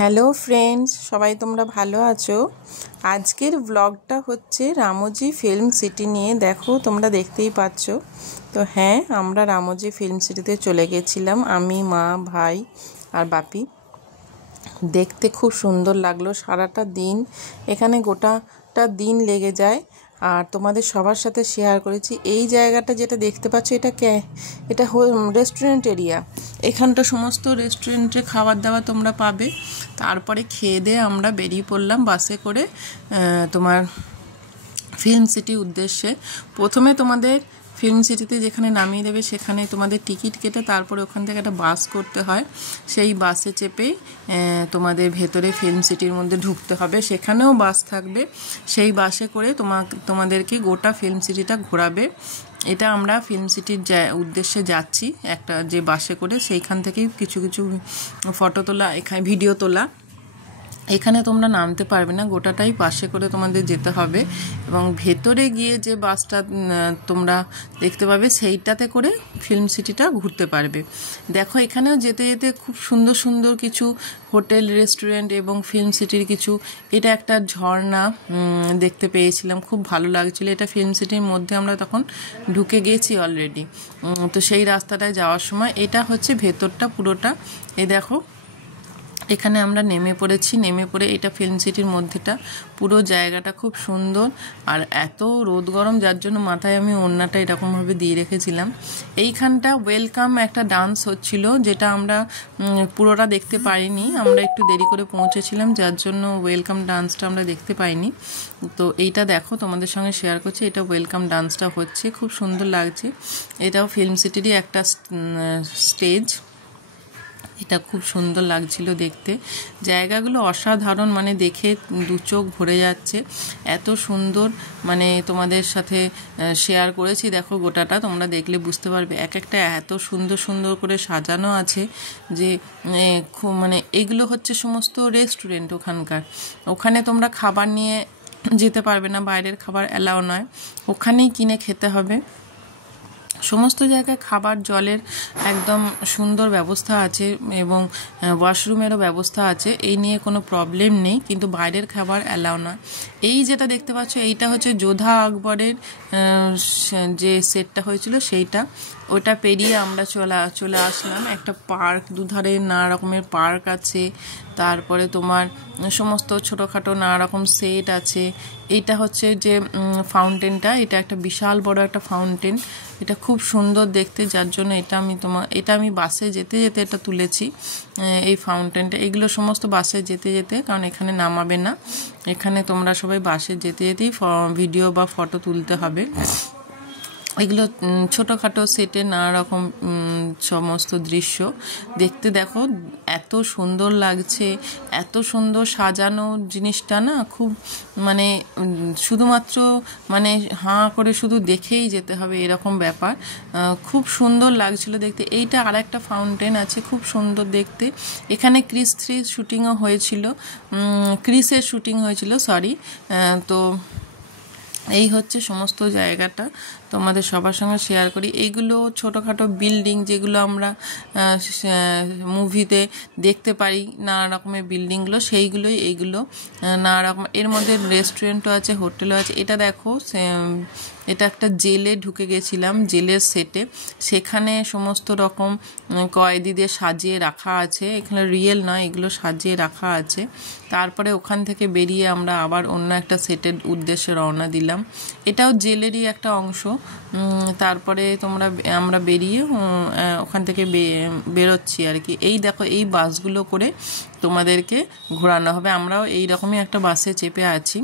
Hello friends, সবাই তোমরা ভালো আছো? আজকের ব্লগটা হচ্ছে রামোজি ফিল্ম সিটি নিয়ে। দেখো, তোমরা দেখতেই পাচ্ছ। তো হ্যাঁ, আমরা রামোজি ফিল্ম সিটিতে চলে গেছিলাম, আমি, মা, ভাই আর বাপি। দেখতে খুব সুন্দর লাগলো। সারাটা দিন, এখানে গোটাটা দিন লেগে যায়। আর তোমাদের সবার সাথে শেয়ার করেছি। এই জায়গাটা যেটা দেখতে পাচ্ছ, এটা রেস্টুরেন্ট এরিয়া। এখানটা সমস্ত রেস্টুরেন্টে খাবার দাবার তোমরা পাবে। তারপরে খেয়ে দিয়ে আমরা বেরিয়ে পড়লাম বাসে করে তোমার ফিল্ম সিটির উদ্দেশ্যে। প্রথমে তোমাদের ফিল্ম সিটিতে যেখানে নামিয়ে দেবে সেখানে তোমাদের টিকিট কেটে তারপরে ওখান থেকে একটা বাস করতে হয়। সেই বাসে চেপেই তোমাদের ভেতরে ফিল্ম সিটির মধ্যে ঢুকতে হবে। সেখানেও বাস থাকবে। সেই বাসে করে তোমাদেরকে গোটা ফিল্ম সিটিটা ঘোরাবে। এটা আমরা ফিল্ম সিটির উদ্দেশ্যে যাচ্ছি একটা যে বাসে করে, সেইখান থেকেই কিছু কিছু ফটো তোলা, এখানে ভিডিও তোলা। এখানে তোমরা নামতে পারবে না, গোটাটাই বাসে করে তোমাদের যেতে হবে। এবং ভেতরে গিয়ে যে বাসটা তোমরা দেখতে পাবে সেইটাতে করে ফিল্ম সিটিটা ঘুরতে পারবে। দেখো, এখানেও যেতে যেতে খুব সুন্দর সুন্দর কিছু হোটেল, রেস্টুরেন্ট এবং ফিল্ম সিটির কিছু, এটা একটা ঝর্ণা দেখতে পেয়েছিলাম, খুব ভালো লাগছিল। এটা ফিল্ম সিটির মধ্যে আমরা তখন ঢুকে গেছি অলরেডি। তো সেই রাস্তাটায় যাওয়ার সময় এটা হচ্ছে ভেতরটা পুরোটা। এই দেখো, এখানে আমরা নেমে পড়েছি। নেমে পড়ে এটা ফিল্ম সিটির মধ্যেটা, পুরো জায়গাটা খুব সুন্দর। আর এত রোদ গরম, যার জন্য মাথায় আমি ওড়নাটা এরকমভাবে দিয়ে রেখেছিলাম। এইখানটা ওয়েলকাম একটা ডান্স হচ্ছিল, যেটা আমরা পুরোটা দেখতে পাইনি। আমরা একটু দেরি করে পৌঁছেছিলাম, যার জন্য ওয়েলকাম ডান্সটা আমরা দেখতে পাইনি। তো এইটা দেখো, তোমাদের সঙ্গে শেয়ার করছি। এটা ওয়েলকাম ডান্সটা হচ্ছে, খুব সুন্দর লাগছে। এটাও ফিল্ম সিটিরই একটা স্টেজ। এটা খুব সুন্দর লাগছিল দেখতে। জায়গাগুলো অসাধারণ, মানে দেখে দু চোখ ভরে যাচ্ছে, এত সুন্দর। মানে তোমাদের সাথে শেয়ার করেছি। দেখো, গোটাটা তোমরা দেখলে বুঝতে পারবে। এক একটা এত সুন্দর সুন্দর করে সাজানো আছে যে খুব, মানে এগুলো হচ্ছে সমস্ত রেস্টুরেন্ট ওখানকার। ওখানে তোমরা খাবার নিয়ে যেতে পারবে না, বাইরের খাবার অ্যালাউ নয়, ওখানেই কিনে খেতে হবে। সমস্ত জায়গায় খাবার, জলের একদম সুন্দর ব্যবস্থা আছে এবং ওয়াশরুমেরও ব্যবস্থা আছে। এই নিয়ে কোনো প্রবলেম নেই, কিন্তু বাইরের খাবার অ্যালাউ নয়। এই যেটা দেখতে পাচ্ছ, এইটা হচ্ছে যোধা আকবরের যে সেটটা হয়েছিল সেইটা। ওটা পেরিয়ে আমরা চলে আসলাম একটা পার্ক। দুধারে নানা রকমের পার্ক আছে। তারপরে তোমার সমস্ত ছোটোখাটো নানা রকম সেট আছে। এইটা হচ্ছে যে ফাউন্টেনটা, এটা একটা বিশাল বড় একটা ফাউন্টেন। এটা খুব সুন্দর দেখতে, যার জন্য এটা আমি বাসে যেতে যেতে এটা তুলেছি, এই ফাউন্টেনটা। এগুলো সমস্ত বাসে যেতে যেতে, কারণ এখানে নামাবে না, এখানে তোমরা সবাই বাসে যেতে যেতেই ভিডিও বা ফটো তুলতে হবে। এগুলো ছোটোখাটো সেটে নানা রকম সমস্ত দৃশ্য দেখতে। দেখো, এত সুন্দর লাগছে, এত সুন্দর সাজানো জিনিসটা না, খুব মানে শুধুমাত্র মানে হাঁ করে শুধু দেখেই যেতে হবে এরকম ব্যাপার। খুব সুন্দর লাগছিল দেখতে। এইটা আর একটা ফাউন্টেন আছে, খুব সুন্দর দেখতে। এখানে ক্রিস 3 শুটিংও হয়েছিল, ক্রিসের শুটিং হয়েছিল, সরি। তো এই হচ্ছে সমস্ত জায়গাটা, তোমাদের সবার সঙ্গে শেয়ার করি। এইগুলো ছোটোখাটো বিল্ডিং, যেগুলো আমরা মুভিতে দেখতে পারি, নানা রকমের বিল্ডিংগুলো, সেইগুলোই এইগুলো। নানা রকম, এর মধ্যে রেস্টুরেন্টও আছে, হোটেলও আছে। এটা দেখো, এটা একটা জেলে ঢুকে গেছিলাম, জেলের সেটে। সেখানে সমস্ত রকম কয়েদিদের সাজিয়ে রাখা আছে। এখানে রিয়েল নয়, এগুলো সাজিয়ে রাখা আছে। তারপরে ওখান থেকে বেরিয়ে আমরা আবার অন্য একটা সেটের উদ্দেশ্যে রওনা দিলাম। এটাও জেলেরই একটা অংশ। তারপরে আমরা বেরিয়ে ওখান থেকে বেরোচ্ছি আর কি। এই দেখো, এই বাসগুলো করে তোমাদেরকে ঘোরানো হবে। আমরাও এই রকমই একটা বাসে চেপে আছি।